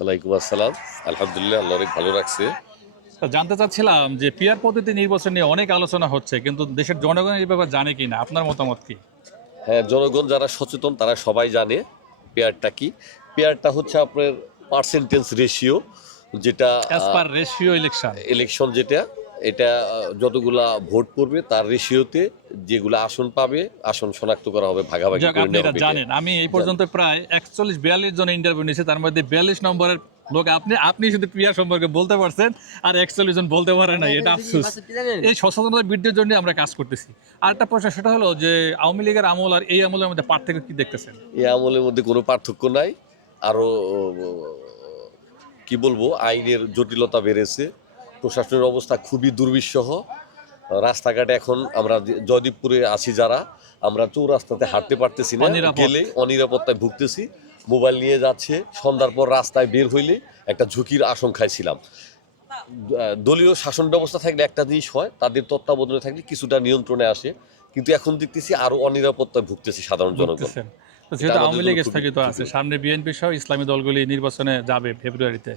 ওয়ালাইকুম আসসালাম। আলহামদুলিল্লাহ আল্লাহ অনেক ভালো রাখছে। জানতে চাচ্ছিলাম যে পিয়ার পদ্ধতি নির্বাচন নিয়ে অনেক আলোচনা হচ্ছে কিন্তু দেশের জনগণ এই ব্যাপারে জানে কি না আপনার মতামত কি? হ্যাঁ জনগণ যারা সচেতন তারা সবাই জানে পেয়ারটা কি। পেয়ারটা হচ্ছে আপনার পার্সেন্টেজ রেশিও যেটা রেশিও ইলেকশন ইলেকশন যেটা এটা যতগুলা ভোট পড়বে তার রেশিওতে যেগুলো আসন পাবে আসন শনাক্ত করা হবে ভাগাভাগি যাক করে আপনি নেওয়া এটা হবে। জানেন। আমি এই পর্যন্ত প্রায় একচল্লিশ বিয়াল্লিশ জন ইন্টারভিউ নিয়েছি। তার মধ্যে বিয়াল্লিশ নম্বরের লোক আপনি আপনি শুধু পিয়ার সম্পর্কে বলতে পারছেন আর একচল্লিশ জন বলতে পারে নাই। এটা আফসোস। এই সচেতনতা বৃদ্ধির জন্য আমরা কাজ করতেছি। আর একটা প্রশ্ন সেটা হলো যে আওয়ামী লীগের আমল আর এই আমলের মধ্যে পার্থক্য কি দেখতেছেন? এই আমলের মধ্যে কোনো পার্থক্য নাই। আরও কি বলব আইনের জটিলতা বেড়েছে। প্রশাসনের অবস্থা খুবই দুর্বিষহ। রাস্তাঘাটে এখন আমরা জয়দীপপুরে আছি যারা আমরা চৌরাস্তাতে হাঁটতে পারতেছি না গেলে অনিরাপত্তায় ভুগতেছি মোবাইল নিয়ে যাচ্ছে সন্ধ্যার পর রাস্তায় বের হইলে একটা ঝুঁকির আশঙ্কায় ছিলাম। দলীয় শাসন ব্যবস্থা থাকলে একটা জিনিস হয় তাদের তত্ত্বাবধানে থাকলে কিছুটা নিয়ন্ত্রণে আসে কিন্তু এখন দেখতেছি আরও অনিরাপত্তায় ভুগতেছি সাধারণ জনগণ। যেহেতু আওয়ামী লীগ স্থগিত আছে সামনে বিএনপি সহ ইসলামী দলগুলি নির্বাচনে যাবে ফেব্রুয়ারিতে।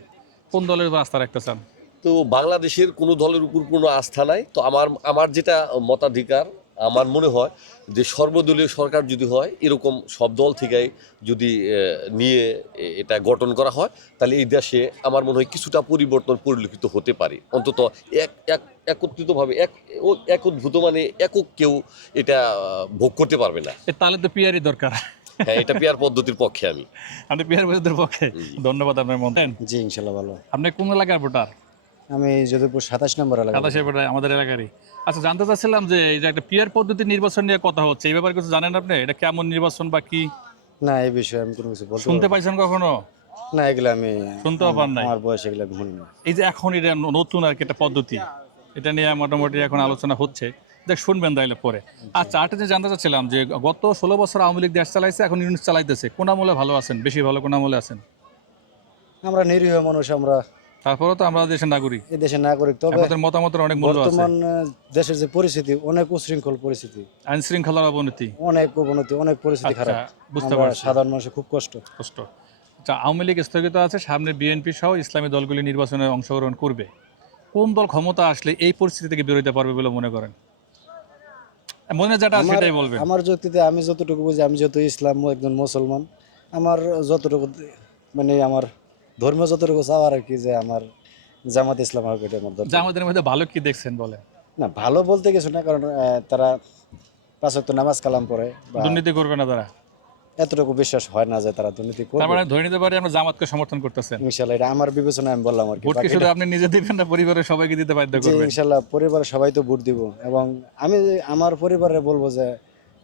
কোন দলের আস্থা রাখতে চান? তো বাংলাদেশের কোনো দলের উপর কোনো আস্থা নাই। তো আমার আমার যেটা মতাধিকার আমার মনে হয় যে সর্বদলীয় সরকার যদি হয় এরকম সব দল থেকেই যদি নিয়ে এটা গঠন করা হয় তাহলে এই দেশে আমার মনে হয় কিছুটা পরিবর্তন পরিলক্ষিত হতে পারে। অন্তত এক এক একত্রিতভাবে এক ও একদ্ভুত মানে একক কেউ এটা ভোগ করতে পারবে না। তাহলে তো পিয়ারই দরকার। হ্যাঁ এটা পেয়ার পদ্ধতির পক্ষে আমি। আপনি পিয়ার বিরোধের পক্ষে। ধন্যবাদ আপনার মন জি ইনশাল্লাহ ভালো। আপনি কোন এলাকার ভোটার? আমি যদুপুর সাতাশ নম্বর এলাকা সাতাশে আমাদের এলাকারই। আচ্ছা জানতে চাচ্ছিলাম যে এই যে একটা পিয়ার পদ্ধতি নির্বাচন নিয়ে কথা হচ্ছে এই ব্যাপারে কিছু জানেন আপনি? এটা কেমন নির্বাচন বা কি? না এই বিষয়ে আমি কোনো কিছু বলতে শুনতে পাইছেন কখনো? না। না এগুলো আমি শুনতেও পান নাই। আমার বয়স এগুলো আমি শুনি না এই যে এখন এটা নতুন আর কি একটা পদ্ধতি এটা নিয়ে মোটামুটি এখন আলোচনা হচ্ছে। দেখ শুনবেন তাইলে পরে। আচ্ছা আরেকটা যে জানতে চাচ্ছিলাম যে গত ষোলো বছর আওয়ামী লীগ দেশ চালাইছে এখন ইউনিট চালাইতেছে। কোন আমলে ভালো আছেন? বেশি ভালো কোন আমলে আছেন? আমরা নিরীহ মানুষ আমরা তারপরেও তো আমরা দেশের নাগরিক। এই দেশে নাগরিক তবে আপনাদের মতামতের অনেক মূল্য আছে। বর্তমান দেশের যে পরিস্থিতি অনেক উশৃঙ্খল পরিস্থিতি। আইন শৃঙ্খলার অবনতি। অনেক অবনতি অনেক পরিস্থিতি আচ্ছা, খারাপ। বুঝতে পারছি। সাধারণ মানুষের খুব কষ্ট। কষ্ট। আচ্ছা আওয়ামী লীগ স্থগিত আছে সামনে বিএনপি সহ ইসলামী দলগুলি নির্বাচনে অংশগ্রহণ করবে। কোন দল ক্ষমতা আসলে এই পরিস্থিতি থেকে বেরোতে পারবে বলে মনে করেন? মনে যেটা সেটাই বলবেন। আমার যুক্তিতে আমি যতটুকু বুঝি আমি যেহেতু ইসলাম একজন মুসলমান আমার যতটুকু মানে আমার ধর্মীয় যতটুকু চাওয়ার আর কি যে আমার জামাত ইসলাম হবে এটা আমার দরকার। জামাতের মধ্যে ভালো কি দেখছেন বলে না ভালো বলতে কিছু না কারণ তারা পাঁচ ওয়াক্ত নামাজ কালাম পড়ে দুর্নীতি করবে না তারা? এতটুকু বিশ্বাস হয় না যে তারা দুর্নীতি তার করবে মানে ধরে নিতে পারি আমরা জামাতকে সমর্থন করতেছেন? ইনশাল্লাহ এটা আমার বিবেচনায় আমি বললাম আর কি। ভোট শুধু আপনি নিজে দিবেন না পরিবারের সবাইকে দিতে বাধ্য করবেন? ইনশাল্লাহ পরিবারের সবাই তো ভোট দিব। এবং আমি আমার পরিবারে বলব যে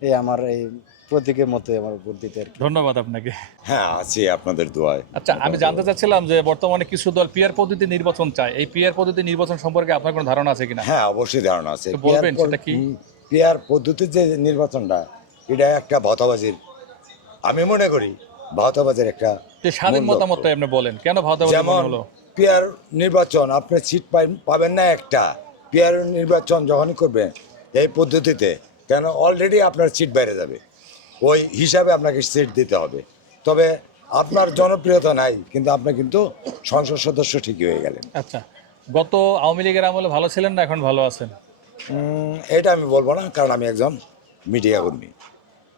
এই আমার এই প্রতীকের মতো আমার আর ধন্যবাদ আপনাকে। হ্যাঁ আছি আপনাদের দোয়ায়। আচ্ছা আমি জানতে চাচ্ছিলাম যে বর্তমানে কিছু দল পিয়ার পদ্ধতি নির্বাচন চায়। এই পিয়ার পদ্ধতি নির্বাচন সম্পর্কে আপনার কোনো ধারণা আছে কিনা? হ্যাঁ অবশ্যই ধারণা আছে। বলবেন সেটা কি? পেয়ার পদ্ধতির যে নির্বাচনটা এটা একটা ভাতাবাজির আমি মনে করি ভাতাবাজির একটা স্বাধীন মতামতটা আপনি বলেন কেন যেমন হলো? পেয়ার নির্বাচন আপনি সিট পাবেন না একটা। পিয়ার নির্বাচন যখনই করবেন এই পদ্ধতিতে কেন অলরেডি আপনার সিট বাইরে যাবে। ওই হিসাবে আপনাকে সিট দিতে হবে। তবে আপনার জনপ্রিয়তা নাই কিন্তু আপনি কিন্তু সংসদ সদস্য ঠিকই হয়ে গেলেন। আচ্ছা গত আওয়ামী লীগের আমলে ভালো ছিলেন না এখন ভালো আছেন? এটা আমি বলব না কারণ আমি একজন মিডিয়া কর্মী।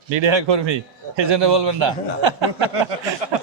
মিডিয়া কর্মী এই জন্য বলবেন না?